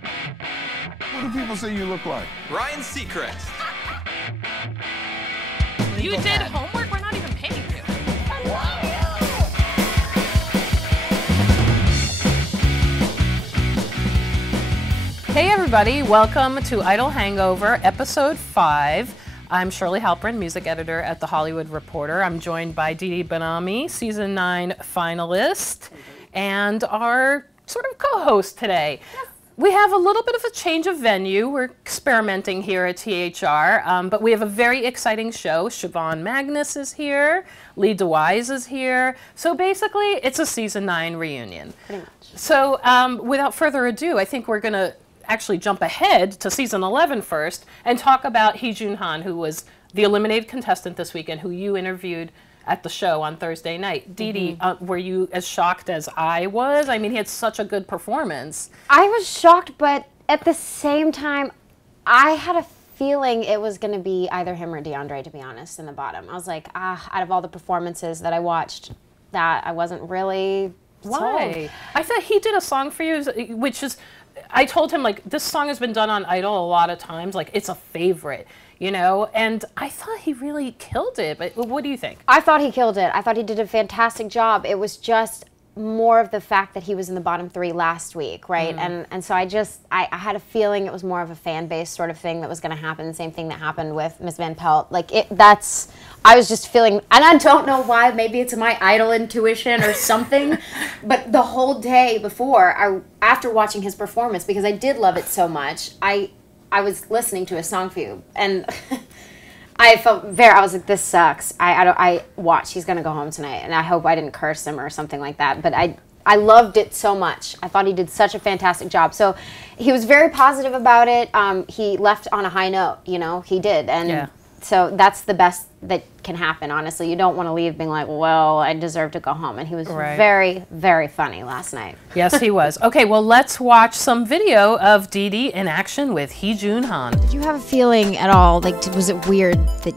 What do people say you look like? Ryan Seacrest. You did homework? We're not even paying you. I love you! Hey everybody, welcome to Idol Hangover, episode 5. I'm Shirley Halpern, music editor at The Hollywood Reporter. I'm joined by Didi Benami, season 9 finalist, and our sort of co-host today. Yes. We have a little bit of a change of venue. We're experimenting here at THR, but we have a very exciting show. Siobhan Magnus is here. DeWyze is here. So basically, it's a season 9 reunion. Pretty much. So without further ado, I think we're going to actually jump ahead to season 11 first and talk about Heejun Han, who was the eliminated contestant this weekend, who you interviewed at the show on Thursday night. Didi, were you as shocked as I was? I mean, he had such a good performance. I was shocked, but at the same time, I had a feeling it was going to be either him or DeAndre, to be honest, in the bottom. I was like, out of all the performances that I watched, that I wasn't really Why? sold. I thought he did a song for you, which is, I told him, like, this song has been done on Idol a lot of times. Like, it's a favorite, you know? And I thought he really killed it. But what do you think? I thought he killed it. I thought he did a fantastic job. It was just more of the fact that he was in the bottom 3 last week, right? And so I had a feeling it was more of a fan base sort of thing that was going to happen. Same thing that happened with Miss Van Pelt. Like, I was just feeling, and I don't know why, maybe it's my Idol intuition or something, but the whole day before, after watching his performance, because I did love it so much, I was listening to a song for you, and I was like, this sucks. Watch, he's going to go home tonight, and I hope I didn't curse him or something like that, but I loved it so much. I thought he did such a fantastic job. So he was very positive about it. He left on a high note, you know, he did, and yeah. So that's the best that can happen, honestly. You don't want to leave being like, well, I deserve to go home. And he was very, very funny last night. Yes, he was. Okay, well, let's watch some video of Didi in action with Heejun Han. Did you have a feeling at all, like, was it weird that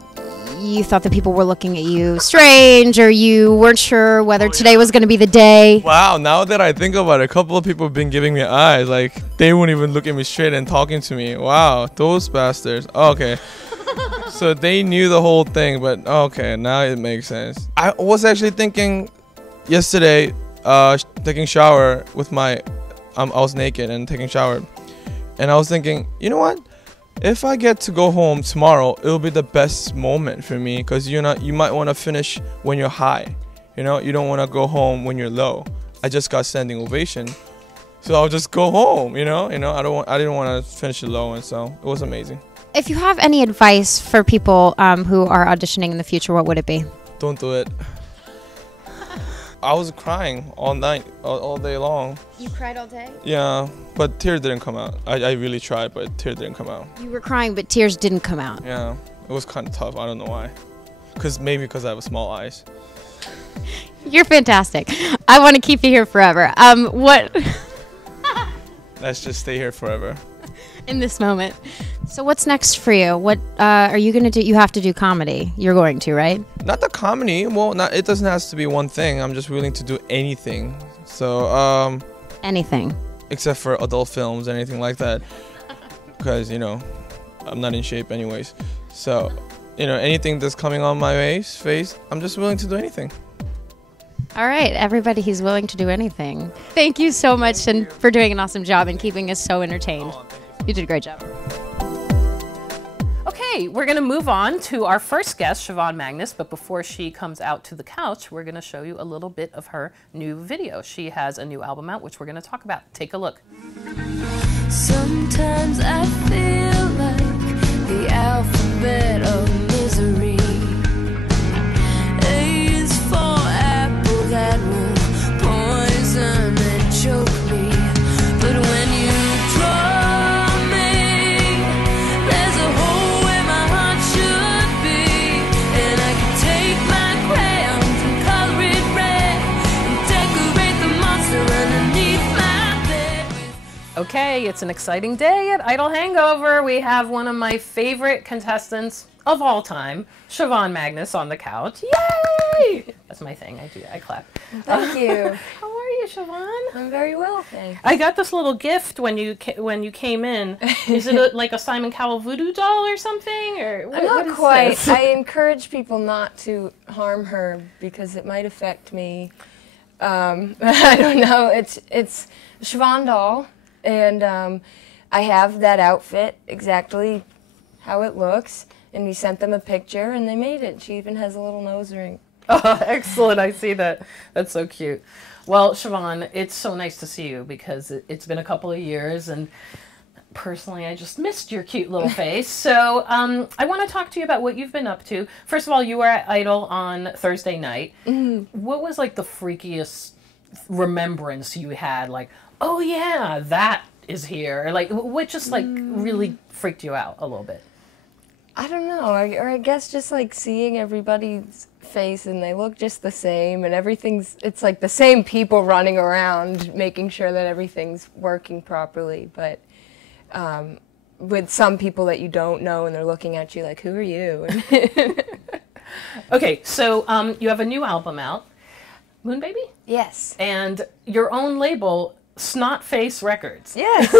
you thought that people were looking at you strange, or you weren't sure whether today was going to be the day? Wow, now that I think about it, a couple of people have been giving me eyes. Like, they wouldn't even look at me straight and talking to me. Wow, those bastards. Okay. So they knew the whole thing, but okay, now it makes sense. I was actually thinking yesterday, taking shower with I was naked and taking shower, and I was thinking, you know what? If I get to go home tomorrow, it'll be the best moment for me, because you might want to finish when you're high, you know. You don't want to go home when you're low. I just got standing ovation, so I'll just go home, you know. I didn't want to finish it low, and so it was amazing. If you have any advice for people who are auditioning in the future, what would it be? Don't do it. I was crying all night, all day long. You cried all day? Yeah, but tears didn't come out. I really tried, but tears didn't come out. You were crying, but tears didn't come out. Yeah, it was kind of tough. I don't know why. Maybe because I have small eyes. You're fantastic. I want to keep you here forever. What? Let's just stay here forever. In this moment. So what's next for you? What are you going to do? You have to do comedy. You're going to, right? Not the comedy. Well, it doesn't have to be one thing. I'm just willing to do anything. So, anything. Except for adult films, anything like that. Because, you know, I'm not in shape anyways. So, you know, anything that's coming on my face, I'm just willing to do anything. All right, everybody, he's willing to do anything. Thank you so much and for doing an awesome job and keeping us so entertained. You did a great job. Okay, we're going to move on to our first guest, Siobhan Magnus, but before she comes out to the couch, we're going to show you a little bit of her new video. She has a new album out, which we're going to talk about. Take a look. Sometimes I feel like the alphabet of misery. A is for apple that will poison and choke me. But when you draw me, there's a hole where my heart should be. And I can take my crayons and color it red and decorate the monster underneath my bed. Okay, it's an exciting day at Idol Hangover. We have one of my favorite contestants of all time, Siobhan Magnus, on the couch. Yay! That's my thing. I clap. Thank you. How are you, Siobhan? I'm very well, thanks. I got this little gift when you came in. Is it like a Simon Cowell voodoo doll or something? Or what, Not what is quite. this? I encourage people not to harm her because it might affect me. I don't know. It's a Siobhan doll, and I have that outfit exactly how it looks. And we sent them a picture, and they made it. She even has a little nose ring. Oh, excellent. I see that. That's so cute. Well, Siobhan, it's so nice to see you because it's been a couple of years, and personally, I just missed your cute little face. So I want to talk to you about what you've been up to. First of all, you were at Idol on Thursday night. What was like the freakiest remembrance you had? Like, oh yeah, that is here. Like, what just like really freaked you out a little bit? I don't know, or I guess just like seeing everybody's face and they look just the same and it's like the same people running around making sure that everything's working properly, but with some people that you don't know and they're looking at you like, who are you? Okay, so you have a new album out, Moon Baby? Yes. And your own label, Snot Face Records. Yes.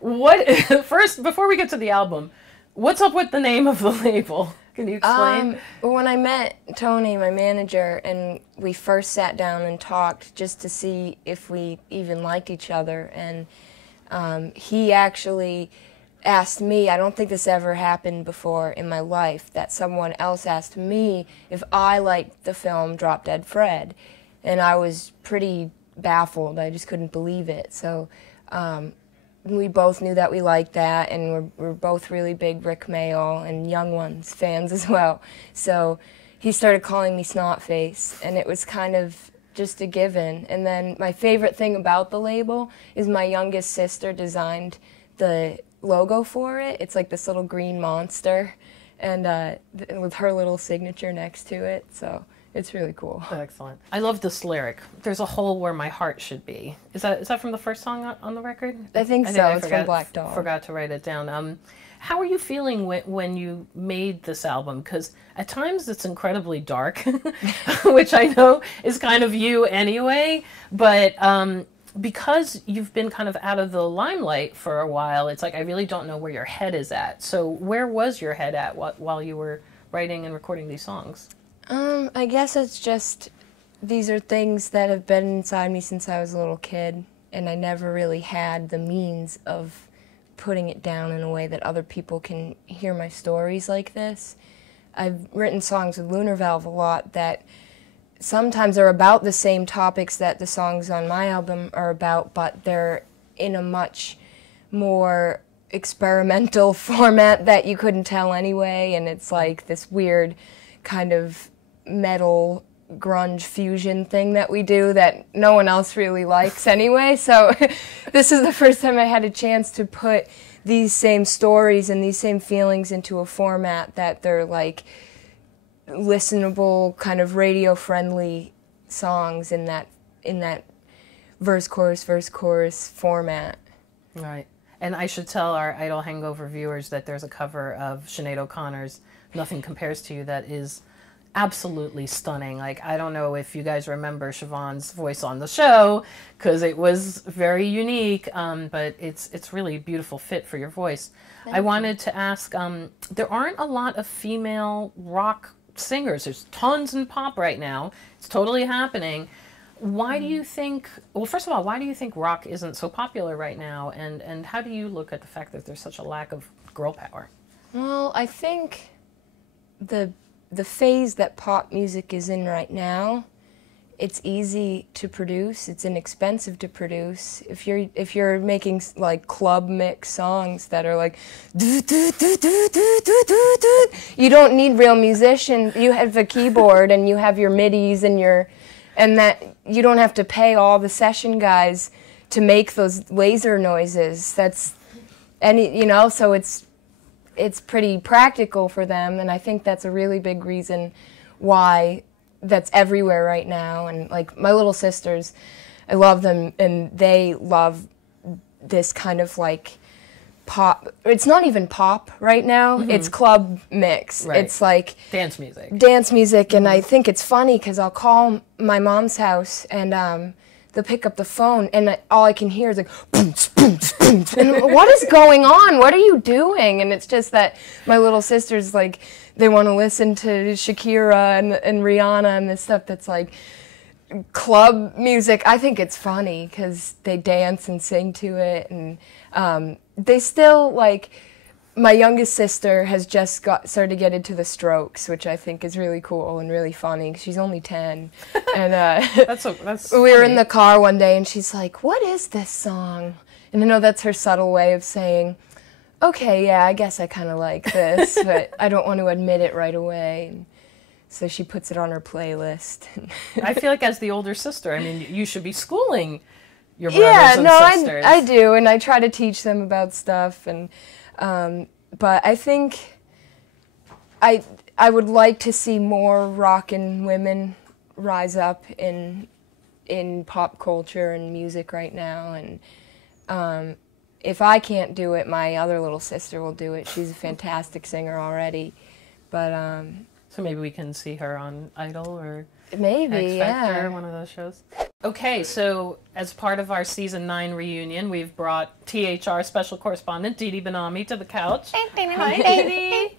What, first, before we get to the album, what's up with the name of the label? Can you explain? When I met Tony, my manager, and we first sat down and talked just to see if we even liked each other, and he actually asked me, I don't think this ever happened before in my life, that someone else asked me if I liked the film Drop Dead Fred, and I was pretty baffled. I just couldn't believe it. So we both knew that we liked that, and we're both really big Rick Mayall and Young Ones fans as well. So he started calling me Snot Face, and it was kind of just a given. And then my favorite thing about the label is my youngest sister designed the logo for it. It's like this little green monster, and with her little signature next to it. So it's really cool. Excellent. I love this lyric. There's a hole where my heart should be. Is that from the first song on the record? I think so. It's from Black Dog. Forgot to write it down. How are you feeling when you made this album? Because at times it's incredibly dark, which I know is kind of you anyway. But because you've been kind of out of the limelight for a while, it's like I really don't know where your head is at. So where was your head at while you were writing and recording these songs? I guess it's just, these are things that have been inside me since I was a little kid, and I never really had the means of putting it down in a way that other people can hear my stories like this. I've written songs with Lunar Valve a lot that sometimes are about the same topics that the songs on my album are about, but they're in a much more experimental format that you couldn't tell anyway, and it's like this weird kind of metal grunge fusion thing that we do that no one else really likes anyway. So this is the first time I had a chance to put these same stories and these same feelings into a format that they're like listenable, kind of radio friendly songs in that verse chorus format. Right. And I should tell our Idol Hangover viewers that there's a cover of Sinead O'Connor's Nothing Compares to You that is absolutely stunning. Like, I don't know if you guys remember Siobhan's voice on the show because it was very unique, but it's really a beautiful fit for your voice. I wanted to ask, there aren't a lot of female rock singers. There's tons in pop right now. It's totally happening. Why do you think, well, first of all, why do you think rock isn't so popular right now? And how do you look at the fact that there's such a lack of girl power? Well, I think the phase that pop music is in right now, it's easy to produce, it's inexpensive to produce. If you're making like club mix songs that are like you don't need real musicians. You have a keyboard and you have your midis and that you don't have to pay all the session guys to make those laser noises. So it's pretty practical for them, and I think that's a really big reason why that's everywhere right now. And like my little sisters, I love them, and they love this kind of like pop. It's not even pop right now. Mm-hmm. It's club mix. Right. It's like dance music. And I think it's funny because I'll call my mom's house, and they'll pick up the phone, and all I can hear is like, boom, boom, boom. And what is going on? What are you doing? And it's just that my little sisters, like, they want to listen to Shakira and Rihanna and this stuff that's like club music. I think it's funny because they dance and sing to it, and they still, like, my youngest sister has just started to get into the Strokes, which I think is really cool and really funny. She's only 10, and that's we were funny. in the car one day, and she's like, "What is this song?" And I know that's her subtle way of saying, "Okay, yeah, I guess I kind of like this, but I don't want to admit it right away." And so she puts it on her playlist. I feel like as the older sister, I mean, you should be schooling your brothers Yeah, and no, sisters. I do, and I try to teach them about stuff, and but I think I would like to see more rockin' women rise up in pop culture and music right now, and if I can't do it, my other little sister will do it. She's a fantastic singer already, but So maybe we can see her on Idol or maybe, X Factor, yeah. one of those shows. Okay, so as part of our season 9 reunion, we've brought THR special correspondent Didi Benami to the couch. Hi, Didi.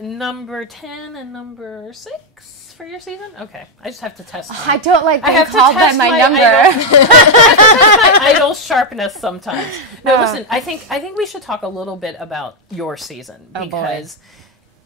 Number 10 and number 6 for your season? Okay, I just have to test them. I don't like I being have to called by test my my number. my idol sharpness sometimes. No, listen, I think we should talk a little bit about your season because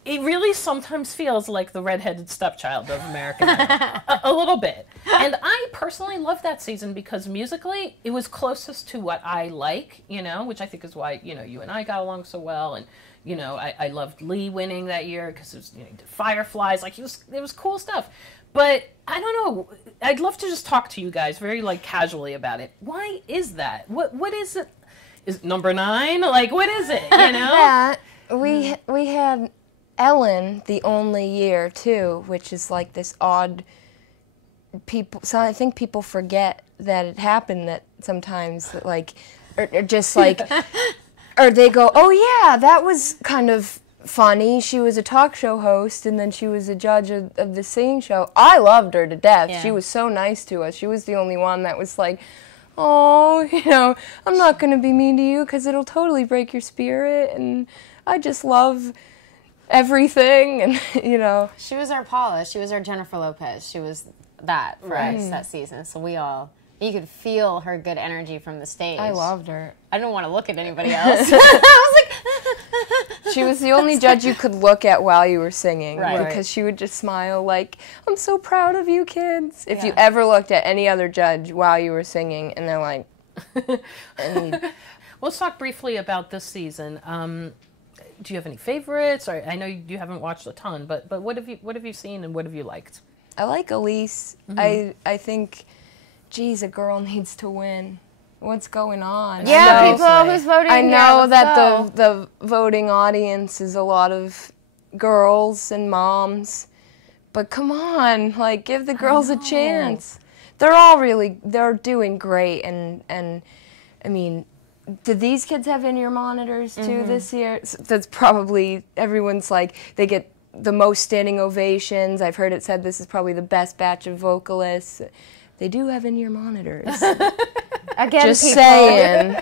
it really sometimes feels like the redheaded stepchild of American Idol. A little bit. And I personally love that season because musically it was closest to what I like, which I think is why, you and I got along so well. And, I loved Lee winning that year because it was, he did Fireflies. Like, it was cool stuff. But I don't know. I'd love to just talk to you guys very, like, casually about it. Why is that? What is it? Is it number 9? Like, what is it, Yeah, we had Ellen the only year too, which is like this odd so I think people forget that it happened, that sometimes that, like, or just like or they go, "Oh yeah, that was kind of funny. She was a talk show host and then she was a judge of the singing show." I loved her to death. Yeah. She was so nice to us. She was the only one that was like, "Oh, I'm not going to be mean to you because it'll totally break your spirit, and I just love everything," and She was our Paula. She was our Jennifer Lopez. She was that for us that season. So you could feel her good energy from the stage. I loved her. I didn't want to look at anybody else. I was like, She was the only judge you could look at while you were singing, Right. because she would just smile like, "I'm so proud of you kids." If you Yeah. ever looked at any other judge while you were singing and they're like, Let's talk briefly about this season. Do you have any favorites? Or I know you haven't watched a ton, but what have you seen and what have you liked? I like Elise. I think, geez, a girl needs to win. What's going on? yeah, I know- people who's voting. I know here, that let's go. the voting audience is a lot of girls and moms, but come on, like, give the girls a chance. They're doing great, and I mean, did these kids have in-ear monitors too this year? That's probably, everyone's like, they get the most standing ovations. I've heard it said this is probably the best batch of vocalists. They do have in-ear monitors. Again, Just people, saying.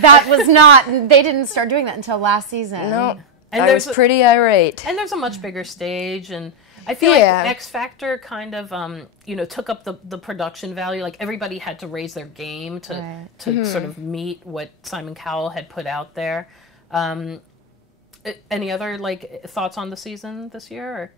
that was not. They didn't start doing that until last season. No, And I was pretty irate. And there's a much bigger stage, and I feel Yeah. like X Factor kind of, took up the production value. Like, everybody had to raise their game to sort of meet what Simon Cowell had put out there. Any other, like, thoughts on the season this year?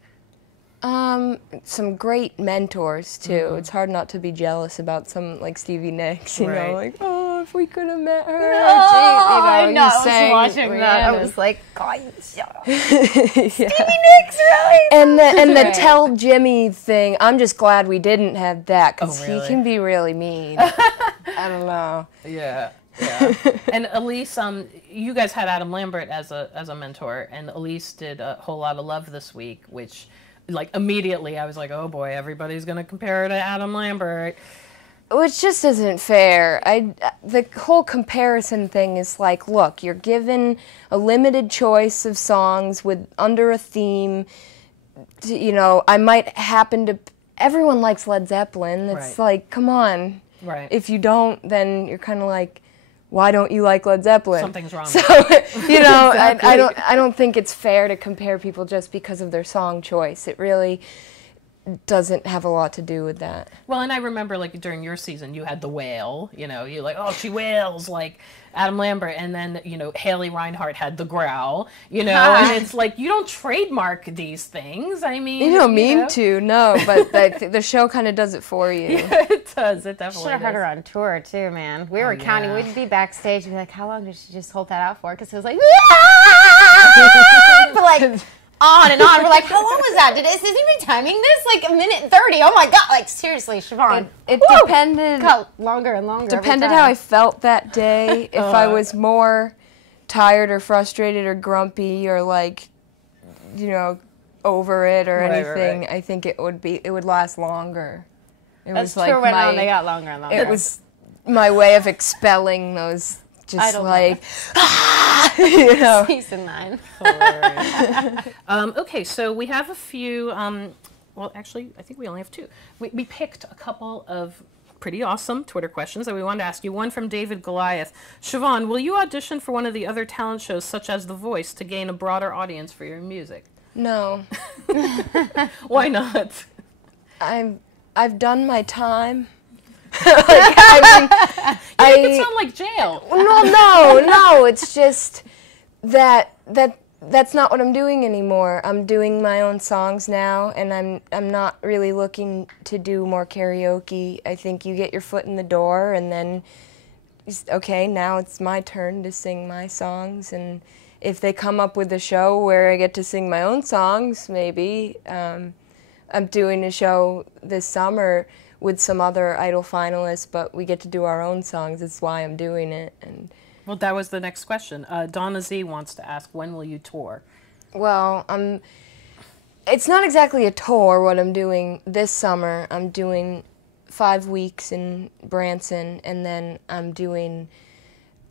Or? Some great mentors too. It's hard not to be jealous about some, like Stevie Nicks, you Right. know, like, "Oh, if we could have met her." I know. you I sang was watching that. I Rihanna. was like, God, Yeah. Nick's really. And the Right. Tell Jimmy thing, I'm just glad we didn't have that, because Oh, really? he can be really mean. I don't know. Yeah. And Elise, you guys had Adam Lambert as a mentor, and Elise did a whole lot of love this week, which, like, immediately I was like, oh boy, everybody's gonna compare her to Adam Lambert. Which just isn't fair. The whole comparison thing is like, look, you're given a limited choice of songs under a theme. you know, I might happen to. Everyone likes Led Zeppelin. It's like, come on. Right. If you don't, then you're kind of like, why don't you like Led Zeppelin? Something's wrong. So, you know, Exactly. I don't think it's fair to compare people just because of their song choice. It really doesn't have a lot to do with that. Well, and I remember, like, during your season, you had the wail, you know, you're like, oh, she wails, like Adam Lambert, and then, you know, Haley Reinhart had the growl, you know, and it's like, you don't trademark these things, I mean. You don't mean to, no, but the show kind of does it for you. Yeah, it does, it definitely Should have does. heard her on tour too, man. We were counting. yeah. We'd be backstage and be like, "How long did she just hold that out for?" Because it was like, but like on and on. We're like, "How long was that? Is anybody timing this? Like a minute 30? Oh my god! Like seriously, Siobhan." It Woo! depended. Got longer and longer. every Depended time. how I felt that day. If I was more tired or frustrated or grumpy or like, you know, over it or Right, anything, right. I think it would last longer. It That's was true. like Went my, on. They got longer and longer. it was my way of expelling those just I don't know. like, you know. Season 9. Okay, so we have a few, well, actually, I think we only have 2. We picked a couple of pretty awesome Twitter questions that we wanted to ask you. One from David Goliath. Siobhan, will you audition for one of the other talent shows, such as The Voice, to gain a broader audience for your music? No, Why not? I've done my time. I It could sound like jail. No, it's just that's not what I'm doing anymore. I'm doing my own songs now, and I'm not really looking to do more karaoke. I think you get your foot in the door, and then, okay, now it's my turn to sing my songs, and if they come up with a show where I get to sing my own songs, maybe. I'm doing a show this summer with some other Idol finalists, but we get to do our own songs. That's why I'm doing it. And Well, that was the next question. Donna Z wants to ask, when will you tour? well, it's not exactly a tour what I'm doing this summer. I'm doing 5 weeks in Branson, and then I'm doing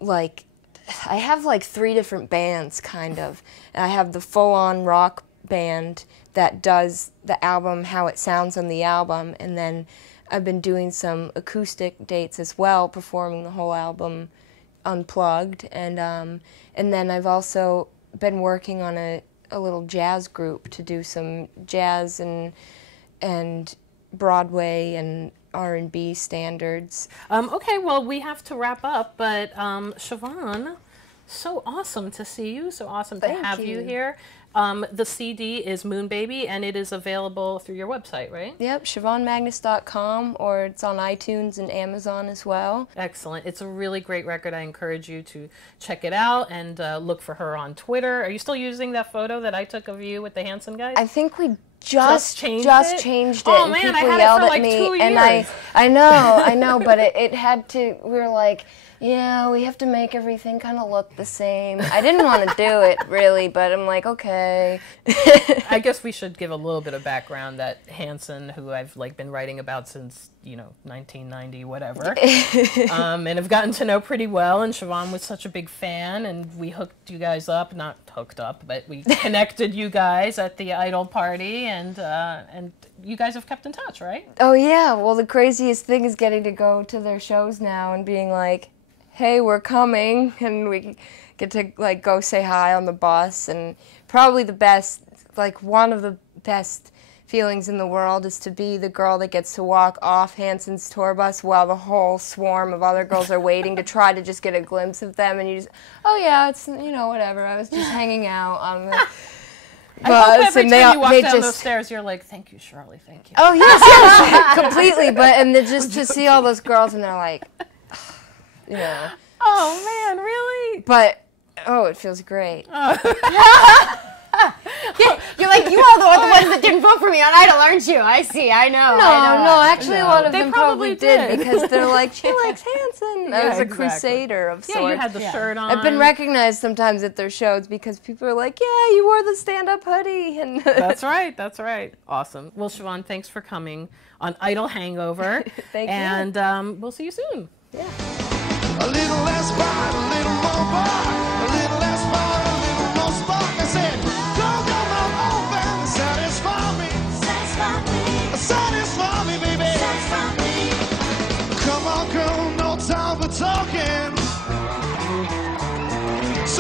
I have like 3 different bands kind of. And I have the full-on rock band that does the album, how it sounds on the album, and then I've been doing some acoustic dates as well, performing the whole album unplugged, and then I've also been working on a little jazz group to do some jazz and Broadway and R&B standards. Okay, well, we have to wrap up, but Siobhan, so awesome to see you, so awesome to Thank have you you. here. The CD is Moon Baby, and it is available through your website, right? Yep, SiobhanMagnus.com, or it's on iTunes and Amazon as well. Excellent. It's a really great record. I encourage you to check it out and look for her on Twitter. Are you still using that photo that I took of you with the Hanson guys? I think we just changed it. Oh, and man, I people had it yelled for at like me, 2 and years. I know, but it had to. We were like, yeah, we have to make everything kind of look the same. I didn't want to do it really, but I'm like, okay. I guess we should give a little bit of background that Hanson, who I've been writing about since 1990, whatever, and have gotten to know pretty well. And Siobhan was such a big fan, and we hooked you guys up, not hooked up, but we connected you guys at the Idol party, and you guys have kept in touch, right? Oh yeah. Well, the craziest thing is getting to go to their shows now and being like, hey, we're coming, and we get to go say hi on the bus. And probably the best, one of the best feelings in the world is to be the girl that gets to walk off Hanson's tour bus while the whole swarm of other girls are waiting to try to just get a glimpse of them, and you just, oh yeah, it's whatever, I was just hanging out on the I hope bus, every and time you walk they down just those stairs, you're like, thank you, Shirley, thank you. oh yes, completely. But and then just to see all those girls, and they're like, Oh man, really? But it feels great. You're like, you all the ones that didn't vote for me on Idol, aren't you? I see. I know. No, actually, a lot of They them probably probably did did. because they're like, she likes Hanson. I was a exactly. crusader of Yeah, sorts. you had the shirt on. I've been recognized sometimes at their shows because people are like, yeah, you wore the stand-up hoodie. And That's right. That's right. Awesome. Well, Siobhan, thanks for coming on Idol Hangover. Thank you. And we'll see you soon. A little less fun, a little more bar, a little less fun, a little more spark. I said, don't come up open, satisfied.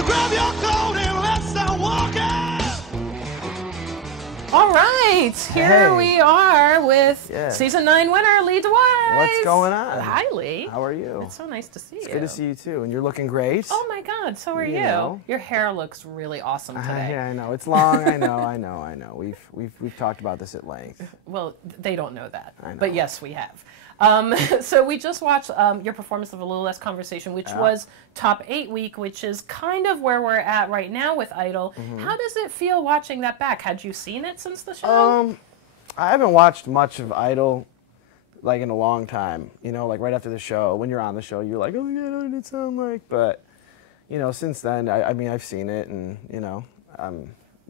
grab your coat and let's start walking. All right, here Hey. we are with Yeah. season 9 winner, Lee DeWyze. What's going on? Hi, Lee. How are you? It's so nice to see you. Good to see you too, and you're looking great. Oh my God, so are you. know. Your hair looks really awesome today. Yeah, I know. It's long. I know. We've talked about this at length. Well, they don't know that, I know. but yes, we have. So we just watched your performance of A Little Less Conversation, which was top 8 week, which is kind of where we're at right now with Idol. Mm-hmm. How does it feel watching that back? Had you seen it since the show? I haven't watched much of Idol like in a long time. You know, like right after the show, when you're on the show, you're like, oh my God, what did it sound like? But you know, since then, I mean, I've seen it, and you know,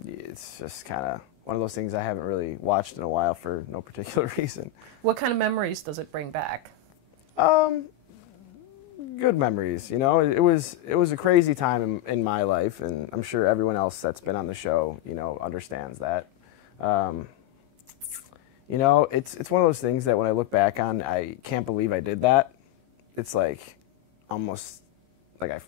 it's just kind of one of those things I haven't really watched in a while for no particular reason. What kind of memories does it bring back? Good memories, you know. It was a crazy time in my life, and I'm sure everyone else that's been on the show, you know, understands that. You know, it's one of those things that when I look back on, I can't believe I did that. It's like almost like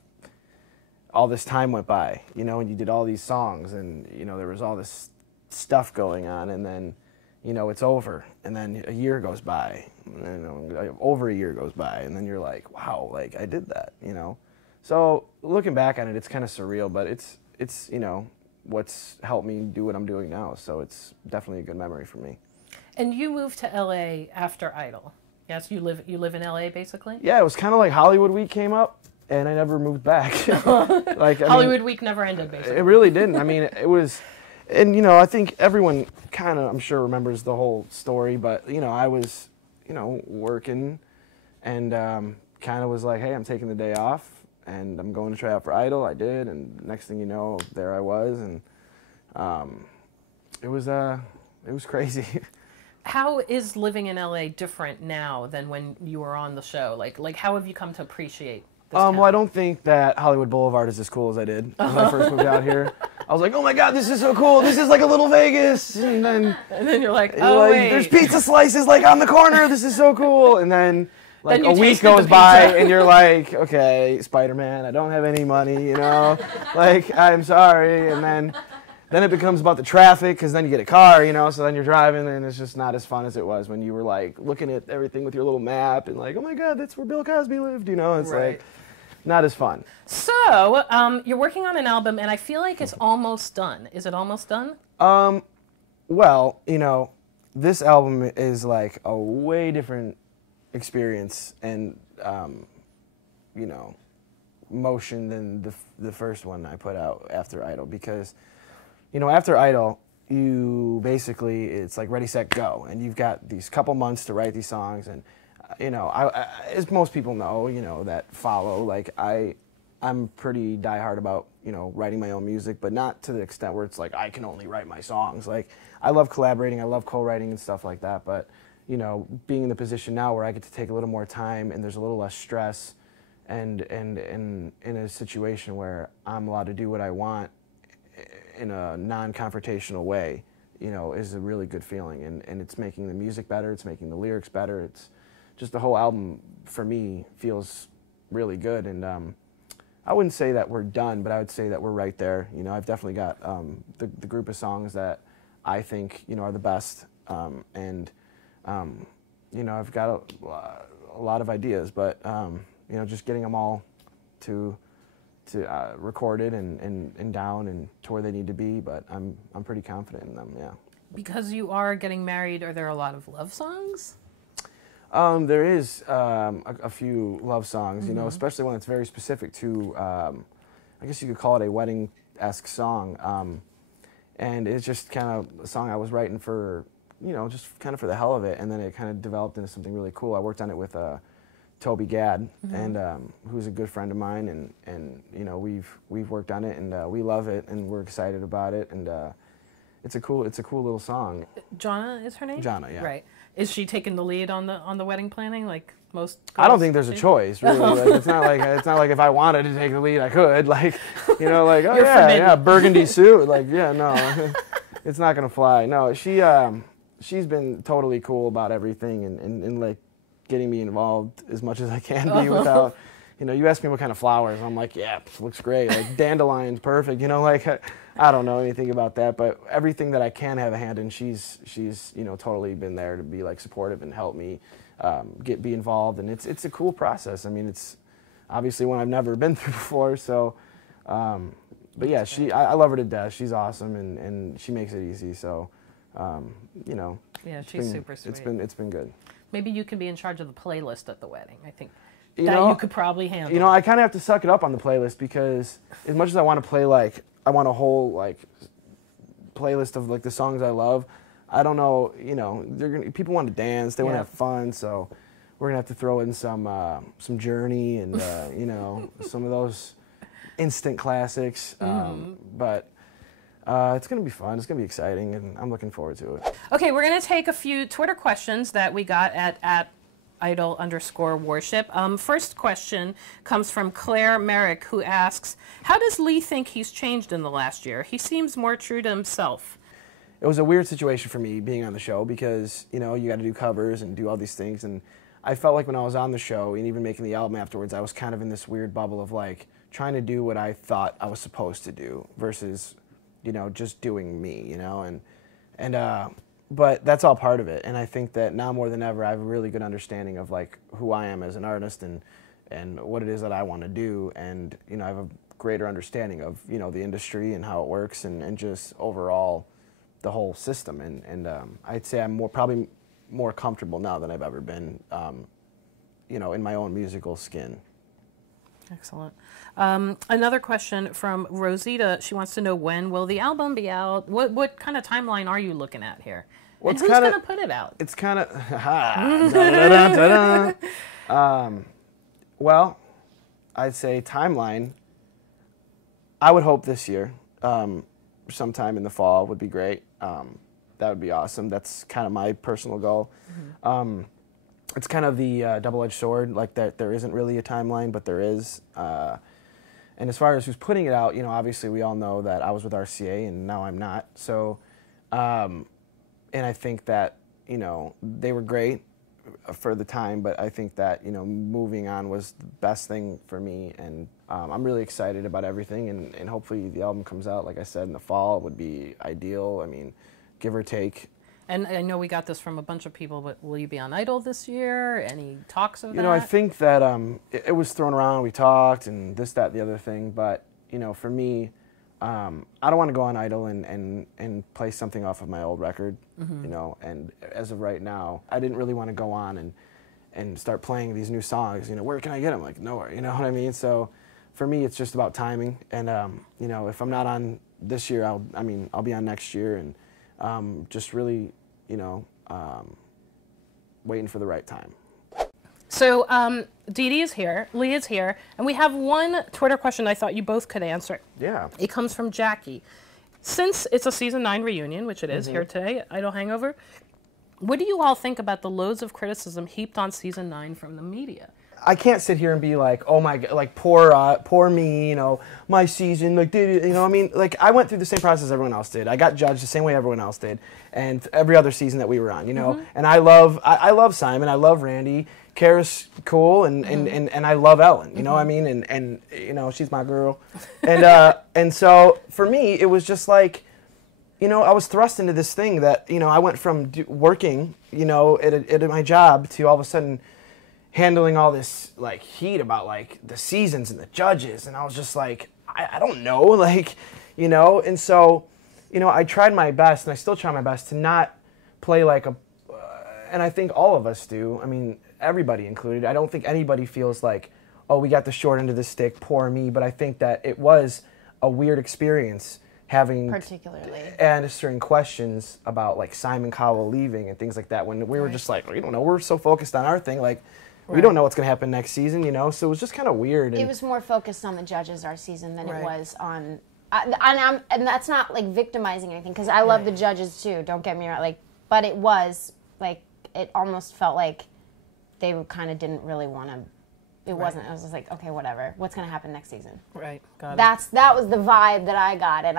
all this time went by, you know, and you did all these songs, and you know there was all this stuff going on, and then you know it's over, and then a year goes by, and, you know, over a year goes by, and then you're like, wow, like I did that, you know. So looking back on it, it's kind of surreal, but it's you know what's helped me do what I'm doing now. So it's definitely a good memory for me. And you moved to LA after Idol. Yes, you live in LA basically? Yeah, it was kind of like Hollywood Week came up, and I never moved back. Like Hollywood Week never ended basically. It really didn't. I mean, it was, and you know, I think everyone kind of, I'm sure, remembers the whole story. But you know, I was, you know, working, and kind of was like, hey, I'm taking the day off, and I'm going to try out for Idol. I did, and next thing you know, there I was, and it was crazy. How is living in LA different now than when you were on the show? Like how have you come to appreciate this town? Well, I don't think that Hollywood Boulevard is as cool as I did when I first moved out here. I was like, oh my God, this is so cool. This is like a little Vegas. And then you're like, you're oh like, wait. there's pizza slices like on the corner. This is so cool. And then like Then a you week tasted the goes by pizza. and you're like, okay, Spider-Man, I don't have any money, you know, like I'm sorry. And then it becomes about the traffic, because then you get a car, you know, so then you're driving, and it's just not as fun as it was when you were like looking at everything with your little map and like, oh my God, that's where Bill Cosby lived, you know. It's Right. like not as fun. So, you're working on an album, and I feel like it's almost done. Is it almost done? Well, you know, this album is like a way different experience and, you know, motion than the first one I put out after Idol, because, you know, after Idol, you basically, it's like ready, set, go, and you've got these couple months to write these songs, and, you know, I as most people know, you know, that follow, like, I'm pretty diehard about, you know, writing my own music, but not to the extent where it's like I can only write my songs. Like, I love collaborating, I love co-writing and stuff like that, but, you know, being in the position now where I get to take a little more time and there's a little less stress, and in a situation where I'm allowed to do what I want in a non-confrontational way, you know, is a really good feeling, and it's making the music better, it's making the lyrics better, it's just the whole album for me feels really good, and I wouldn't say that we're done, but I would say that we're right there. You know, I've definitely got the group of songs that I think, you know, are the best, and you know, I've got a lot of ideas, but you know, just getting them all to recorded and down and to where they need to be, but I'm pretty confident in them, yeah. Because you are getting married, are there a lot of love songs? There is a few love songs, you know, especially when it's very specific to, I guess you could call it a wedding-esque song, and it's just kind of a song I was writing for, you know, just kind of for the hell of it, and then it kind of developed into something really cool. I worked on it with Toby Gadd, and who's a good friend of mine, and you know, we've worked on it, and we love it, and we're excited about it, and it's a cool little song. Jonna is her name? Jonna, yeah. Right. Is she taking the lead on the wedding planning like most girls I don't think there's a do? choice, really. Like, it's not like if I wanted to take the lead, I could. Like, you know, like, oh You're yeah, forbidden. yeah, burgundy suit. Like, yeah, no, it's not gonna fly. No, she's been totally cool about everything, and like getting me involved as much as I can be without, you know, you ask me what kind of flowers, I'm like, yeah, looks great. Like dandelions, perfect. You know, like I don't know anything about that, but everything that I can have a hand in, she's you know, totally been there to be like supportive and help me be involved, and it's a cool process. I mean, it's obviously one I've never been through before, so. But yeah, I love her to death. She's awesome, and she makes it easy. So, you know. Yeah, she's super sweet. It's been good. Maybe you can be in charge of the playlist at the wedding. I think you could probably handle. You know, I kind of have to suck it up on the playlist because as much as I want to play, like, I want a whole like playlist of like the songs I love. I don't know. You know, people want to dance. They want to have fun. So we're gonna have to throw in some Journey and you know, some of those instant classics, but it's going to be fun. It's going to be exciting, and I'm looking forward to it. Okay, we're going to take a few Twitter questions that we got at idol_worship. First question comes from Claire Merrick, who asks, how does Lee think he's changed in the last year? He seems more true to himself. It was a weird situation for me being on the show because, you know, you got to do covers and do all these things, and I felt like when I was on the show and even making the album afterwards, I was kind of in this weird bubble of like, trying to do what I thought I was supposed to do versus, you know, just doing me, you know, but that's all part of it. And I think that now more than ever, I have a really good understanding of like who I am as an artist and what it is that I want to do. And, you know, I have a greater understanding of, you know, the industry and how it works and just overall the whole system. And I'd say I'm probably more comfortable now than I've ever been, you know, in my own musical skin. Excellent. Another question from Rosita. She wants to know, when will the album be out? What kind of timeline are you looking at here? Well, and who's going to put it out? It's kind of... well, I'd say timeline. I would hope this year. Sometime in the fall would be great. That would be awesome. That's kind of my personal goal. Mm-hmm. It's kind of the double-edged sword, like that there isn't really a timeline, but there is. And as far as who's putting it out, you know, obviously we all know that I was with RCA and now I'm not. So, and I think that, you know, they were great for the time, but I think that, you know, moving on was the best thing for me. And I'm really excited about everything, and hopefully the album comes out, like I said, in the fall would be ideal. I mean, give or take. And I know we got this from a bunch of people, but will you be on Idol this year? Any talks of that? You know, I think that it was thrown around. We talked and this, that, the other thing. But, you know, for me, I don't want to go on Idol and play something off of my old record, you know. And as of right now, I didn't really want to go on and start playing these new songs. You know, where can I get them? Like, nowhere, you know what I mean? So for me, it's just about timing. And, you know, if I'm not on this year, I'll be on next year. And just really, you know, waiting for the right time. So Dee Dee is here, Lee is here, and we have one Twitter question I thought you both could answer. Yeah. It comes from Jackie. Since it's a Season 9 reunion, which it is here today, Idol Hangover, what do you all think about the loads of criticism heaped on Season 9 from the media? I can't sit here and be like, oh my God, like poor me, you know, my season, like, you know, I mean, like, I went through the same process everyone else did. I got judged the same way everyone else did, and every other season that we were on, you know. And I love Simon, I love Randy, Kara's cool, and I love Ellen, you know what I mean, and you know, she's my girl, and so for me, it was just like, you know, I was thrust into this thing that, you know, I went from working, you know, at my job to all of a sudden handling all this like heat about like the seasons and the judges, and I was just like, I don't know, like, you know. And so, you know, I tried my best, and I still try my best to not play like and I think all of us do, I mean, everybody included. I don't think anybody feels like, oh, we got the short end of the stick, poor me. But I think that it was a weird experience having particularly answering questions about like Simon Cowell leaving and things like that, when we were just like, we don't know, we're so focused on our thing, like, we don't know what's going to happen next season, you know? So it was just kind of weird. It was more focused on the judges our season than it was on... and that's not, like, victimizing anything, because I love the judges, too, don't get me wrong. Like, but it was, like, it almost felt like they kind of didn't really want to it wasn't. I was just like, okay, whatever. What's going to happen next season? Right. Got it. That was the vibe that I got, and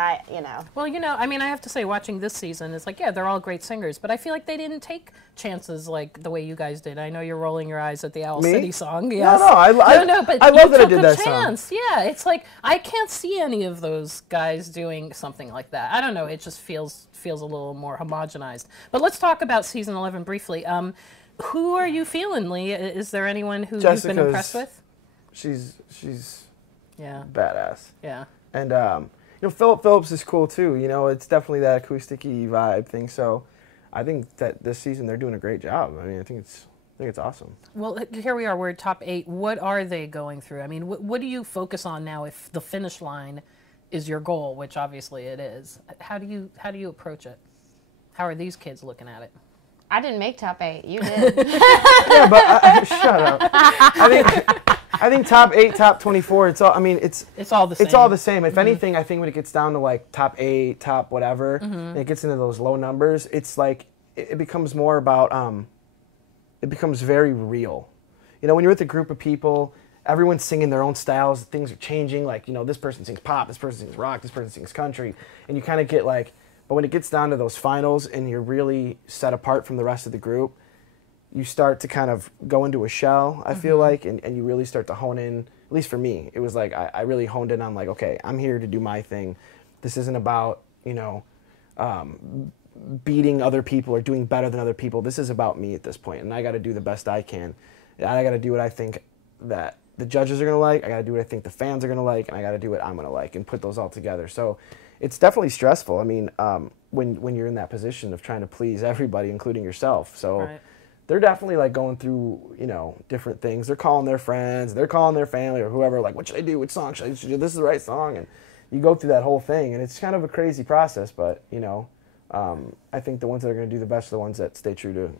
Well, I mean, I have to say, watching this season, it's like, yeah, they're all great singers, but I feel like they didn't take chances like the way you guys did. I know you're rolling your eyes at the Owl Me? City song. Yes. No, But I you love that I took did a that chance. song. Yeah, it's like I can't see any of those guys doing something like that. I don't know. It just feels a little more homogenized. But let's talk about season 11 briefly. Who are you feeling, Lee? Is there anyone who you've been impressed with? She's Yeah. badass. Yeah. And Philip Phillips is cool too. It's definitely that acoustic-y vibe thing. So I think that this season they're doing a great job. I mean, I think it's awesome. Well, here we are. We're top 8. What are they going through? I mean, what do you focus on now if the finish line is your goal, which obviously it is? How do you approach it? How are these kids looking at it? I didn't make top 8. You did. Yeah, but shut up. I think top 8, top 24. It's all. I mean, it's all the same. It's all the same. If anything, I think when it gets down to like top 8, top whatever, and it gets into those low numbers, it's like it becomes more about. It becomes very real. When you're with a group of people, everyone's singing their own styles. Things are changing. Like this person sings pop, this person sings rock, this person sings country, and you kind of get like. But when it gets down to those finals and you're really set apart from the rest of the group, you start to kind of go into a shell, I feel like, and you really start to hone in. At least for me, it was like I really honed in on like, okay, I'm here to do my thing. This isn't about, beating other people or doing better than other people. This is about me at this point, and I got to do the best I can. And I got to do what I think that the judges are going to like. I got to do what I think the fans are going to like, and I got to do what I'm going to like and put those all together. So it's definitely stressful. I mean, when you're in that position of trying to please everybody, including yourself. So Right. they're definitely like going through, different things. They're calling their friends, they're calling their family or whoever, like, what should I do? Which song should I do? This is the right song. And you go through that whole thing, and it's kind of a crazy process, but, I think the ones that are going to do the best are the ones that stay true to,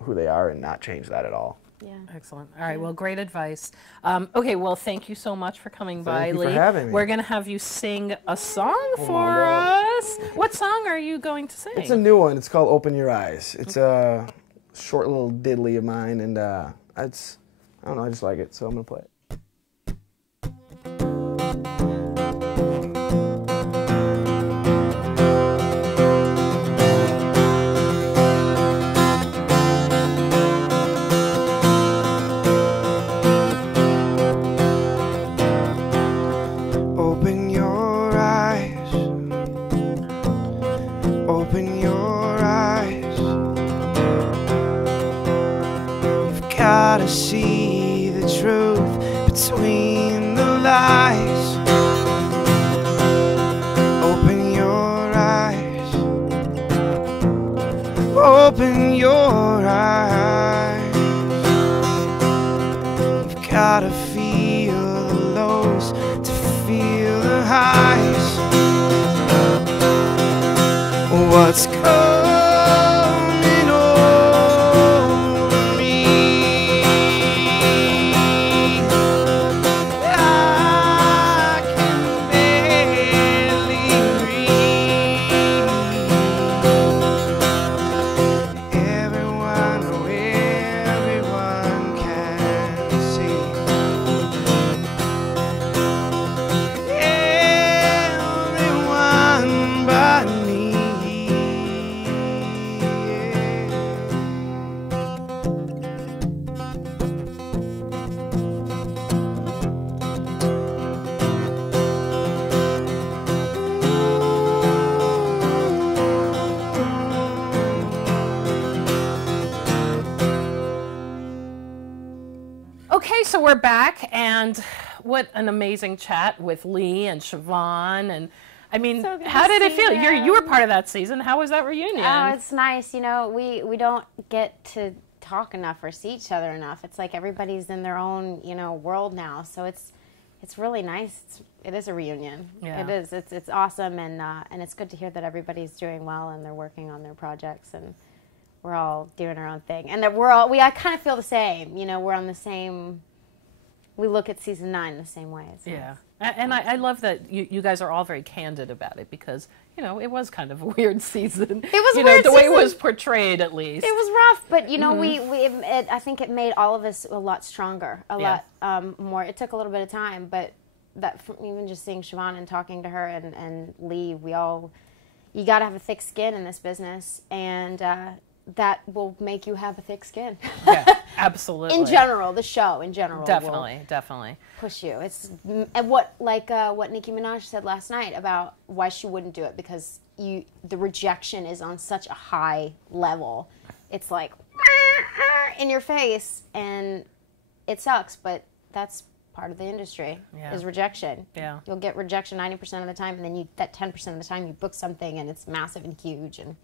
who they are and not change that at all. Yeah. Excellent. All right. Well, great advice. Okay. Well, thank you so much for coming by, Thank you Lee. for having me. We're going to have you sing a song my for God. us. What song are you going to sing? It's a new one. It's called Open Your Eyes. It's a short little diddly of mine, and I don't know, I just like it, so I'm going to play it. Open your eyes. Open your eyes. You've gotta see the truth between the lies. Open your eyes. Open your eyes. You've gotta feel the lows to feel the highs. What's coming over me? I can barely read. Everyone, oh, everyone can see. Everyone but me. Okay, so we're back, and what an amazing chat with Lee and Siobhan. And I mean, So good how to did it see feel? You were them. part of that season. How was that reunion? Oh, it's nice. We don't get to talk enough or see each other enough. It's like everybody's in their own, world now. So it's really nice. It is a reunion. Yeah. It is. It's awesome, and it's good to hear that everybody's doing well and they're working on their projects, and we're all doing our own thing, and that I kind of feel the same. We're on the same we look at season 9 the same way. It's Yeah. nice. And I love that you guys are all very candid about it because, you know, it was kind of a weird season. It was a you weird know, the way it season. was portrayed, at least. It was rough, but you know, I think it made all of us a lot stronger, a Yeah. lot more. It took a little bit of time, but that even just seeing Siobhan and talking to her and Lee, you got to have a thick skin in this business, and that will make you have a thick skin. Yeah, absolutely. In general, the show in general Definitely. will push you. It's and what Nicki Minaj said last night about why she wouldn't do it, because the rejection is on such a high level. It's like in your face, and it sucks, but that's part of the industry is rejection. Yeah. You'll get rejection 90% of the time, and then that 10% of the time you book something and it's massive and huge, and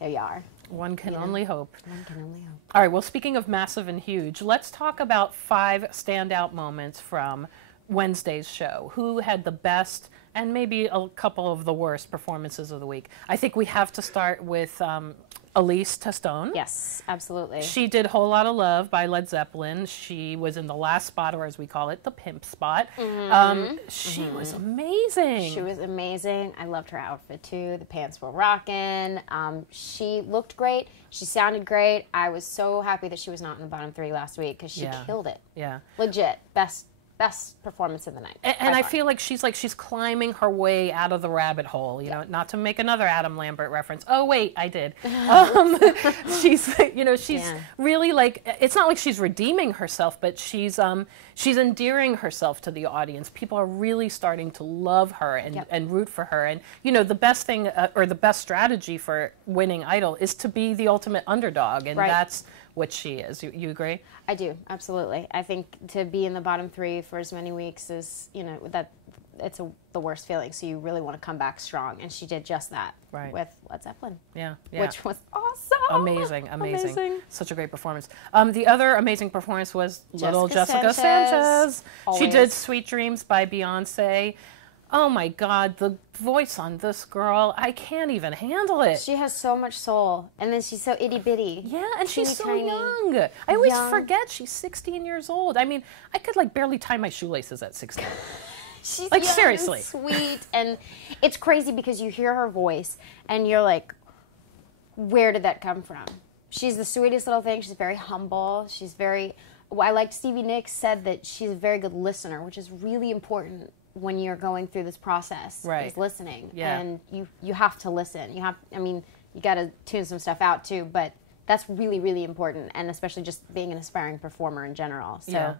there you are. One can only hope. One can only hope. All right, well, speaking of massive and huge, let's talk about 5 standout moments from Wednesday's show. Who had the best and maybe a couple of the worst performances of the week? I think we have to start with Elise Testone. Yes, absolutely. She did Whole Lotta Love by Led Zeppelin. She was in the last spot, or as we call it, the pimp spot. She was amazing. She was amazing. I loved her outfit too. The pants were rocking. She looked great. She sounded great. I was so happy that she was not in the bottom 3 last week because she killed it. Yeah. Legit. Best performance of the night. And I feel like she's climbing her way out of the rabbit hole, you know, not to make another Adam Lambert reference. Oh wait, I did. She's really like, it's not like she's redeeming herself, but she's endearing herself to the audience. People are really starting to love her and root for her. And you know, the best thing or the best strategy for winning Idol is to be the ultimate underdog, and that's what she is. You agree? I do, absolutely. I think to be in the bottom 3 for as many weeks is, you know, it's the worst feeling. So you really want to come back strong, and she did just that with Led Zeppelin. Yeah. Which was awesome. Amazing. Such a great performance. The other amazing performance was little Jessica Sanchez. She did Sweet Dreams by Beyonce. Oh my God, the voice on this girl, I can't even handle it. She has so much soul, and then she's so itty bitty. Yeah, and she's so tiny, young. I always forget she's 16 years old. I mean, I could like barely tie my shoelaces at 16. She's like young seriously and sweet, and it's crazy because you hear her voice and you're like, where did that come from? She's the sweetest little thing. She's very humble. She's very. I liked Stevie Nicks said that she's a very good listener, which is really important when you're going through this process. Is listening. Yeah. And you have to listen. You got to tune some stuff out too, but that's really, really important, and especially just being an aspiring performer in general. So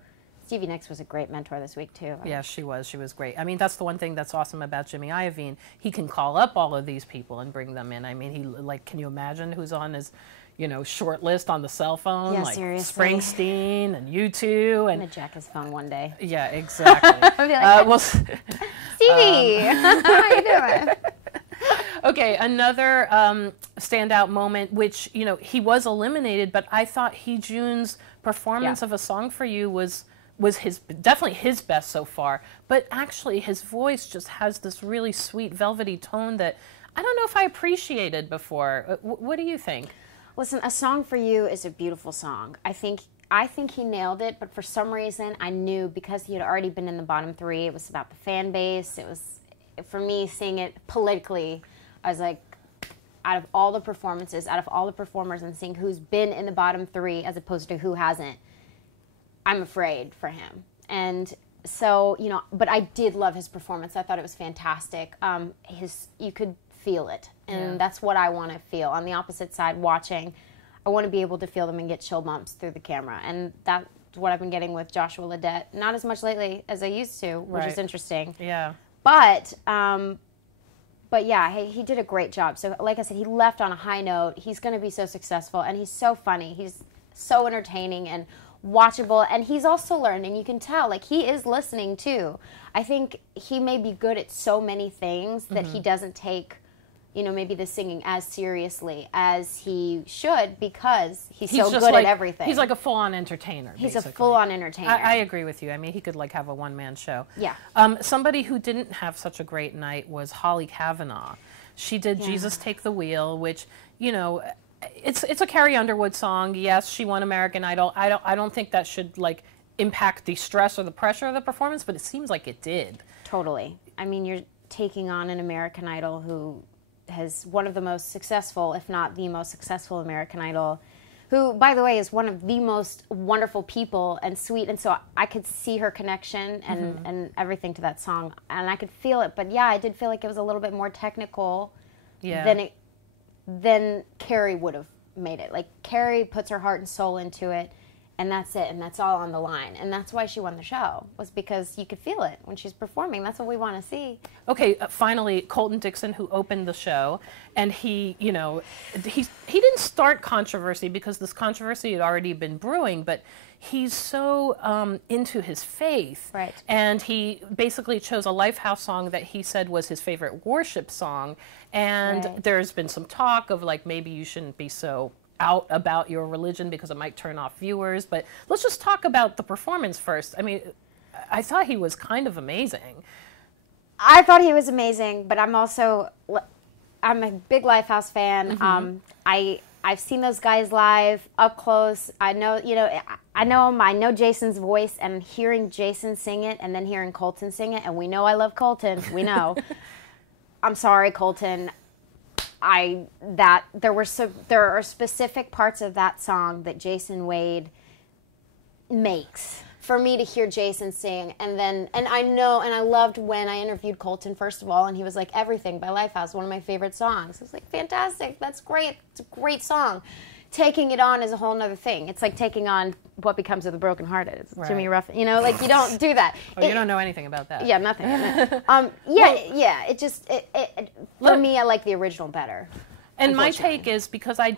Stevie Nicks was a great mentor this week too. Yeah, she was. She was great. I mean, that's the one thing that's awesome about Jimmy Iovine. He can call up all of these people and bring them in. I mean, can you imagine who's on his, you know, short list on the cell phone? Yeah, like seriously. Springsteen and U2. I'm gonna jack his phone one day. Yeah, exactly. I'll be like, Stevie, how you doing? Okay, another standout moment, which, you know, he was eliminated, but I thought Heejun's performance of A Song for You was definitely his best so far. But actually, his voice just has this really sweet, velvety tone that I don't know if I appreciated before. What do you think? Listen, A Song for You is a beautiful song. I think he nailed it, but for some reason, I knew because he had already been in the bottom 3, it was about the fan base. It was, for me, seeing it politically, I was like, out of all the performances, out of all the performers, and seeing who's been in the bottom 3 as opposed to who hasn't, I'm afraid for him. And so, you know, but I did love his performance. I thought it was fantastic. You could feel it, and that's what I want to feel. On the opposite side, watching, I want to be able to feel them and get chill bumps through the camera, and that's what I've been getting with Joshua Ledet. Not as much lately as I used to, which is interesting. Yeah. But yeah, he did a great job. So like I said, he left on a high note. He's going to be so successful, and he's so funny. He's so entertaining and watchable, and he's also learning. You can tell, like, he is listening too. I think he may be good at so many things that he doesn't take, you know, maybe the singing as seriously as he should, because he's so good at everything. He's like a full-on entertainer. He's basically a full-on entertainer. I agree with you. I mean, he could like have a one-man show. Yeah. Somebody who didn't have such a great night was Holly Kavanaugh. She did Jesus Take the Wheel, which, you know, it's a Carrie Underwood song. Yes, she won American Idol. I don't think that should like impact the stress or the pressure of the performance, but it seems like it did. Totally. I mean, you're taking on an American Idol who has one of the most successful, if not the most successful American Idol, who, by the way, is one of the most wonderful people and sweet. And so I could see her connection and everything to that song, and I could feel it. But yeah, I did feel like it was a little bit more technical than Carrie would have made it. Like, Carrie puts her heart and soul into it, and that's it, and that's all on the line. And that's why she won the show, was because you could feel it when she's performing. That's what we want to see. Okay, finally, Colton Dixon, who opened the show, and he, you know, he didn't start controversy because this controversy had already been brewing, but he's so into his faith. Right. And he basically chose a Lifehouse song that he said was his favorite worship song. And there's been some talk of, like, maybe you shouldn't be so out about your religion because it might turn off viewers. But let's just talk about the performance first. I mean, I thought he was kind of amazing. I thought he was amazing, but I'm a big Lifehouse fan. I've seen those guys live up close. I know, you know, I know him. I know Jason's voice, and hearing Jason sing it and then hearing Colton sing it, and we know I love Colton. We know. I'm sorry, Colton. There are specific parts of that song that Jason Wade makes for me to hear Jason sing, and I know, and I loved when I interviewed Colton, first of all, and he was like, Everything by Lifehouse, one of my favorite songs. I was like, fantastic, that's great, it's a great song. Taking it on is a whole nother thing. It's like taking on What Becomes of the Brokenhearted. It's Jimmy Ruffin, you know, like, you don't do that. You don't know anything about that. Yeah, nothing. For me, I like the original better. And my take is, because I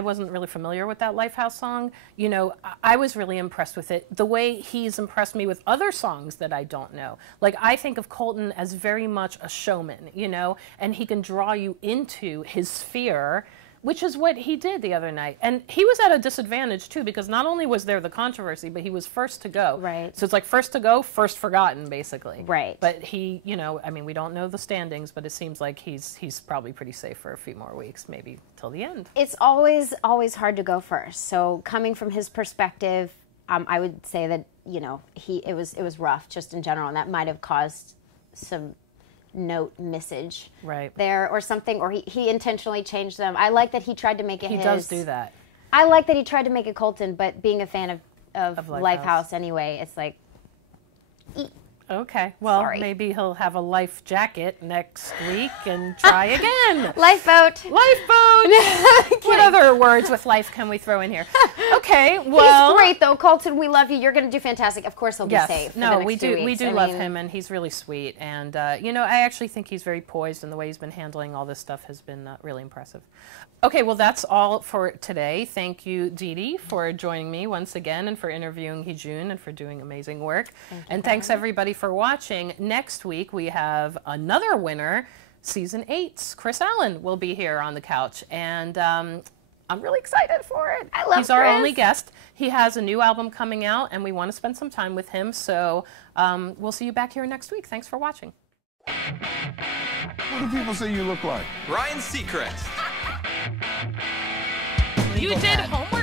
wasn't really familiar with that Lifehouse song, you know, I was really impressed with it. The way he's impressed me with other songs that I don't know. Like, I think of Colton as very much a showman, you know, and he can draw you into his sphere, which is what he did the other night. And he was at a disadvantage, too, because not only was there the controversy, but he was first to go. Right. So it's like first to go, first forgotten, basically. Right. But he, you know, I mean, we don't know the standings, but it seems like he's probably pretty safe for a few more weeks, maybe till the end. It's always hard to go first. So coming from his perspective, I would say that, you know, it was rough just in general, and that might have caused some note missage there or something, or he intentionally changed them. I like that he tried to make it his. He does do that. I like that he tried to make it Colton, but being a fan of Lifehouse anyway, it's like, okay, well, maybe he'll have a life jacket next week and try again. Lifeboat. Lifeboat. What other words with life can we throw in here? Okay, well. He's great, though. Colton, we love you. You're going to do fantastic. Of course, he'll be safe. No, we do love him, and he's really sweet. And, you know, I actually think he's very poised, and the way he's been handling all this stuff has been really impressive. Okay, well, that's all for today. Thank you, Dee, for joining me once again and for interviewing Heejun and for doing amazing work. And thanks, everybody, for watching. Next week, we have another winner. Season 8's Chris Allen will be here on the couch, and I'm really excited for it. I love He's our only guest. He has a new album coming out, and we want to spend some time with him, so we'll see you back here next week. Thanks for watching. What do people say you look like? Ryan Seacrest. You did homework?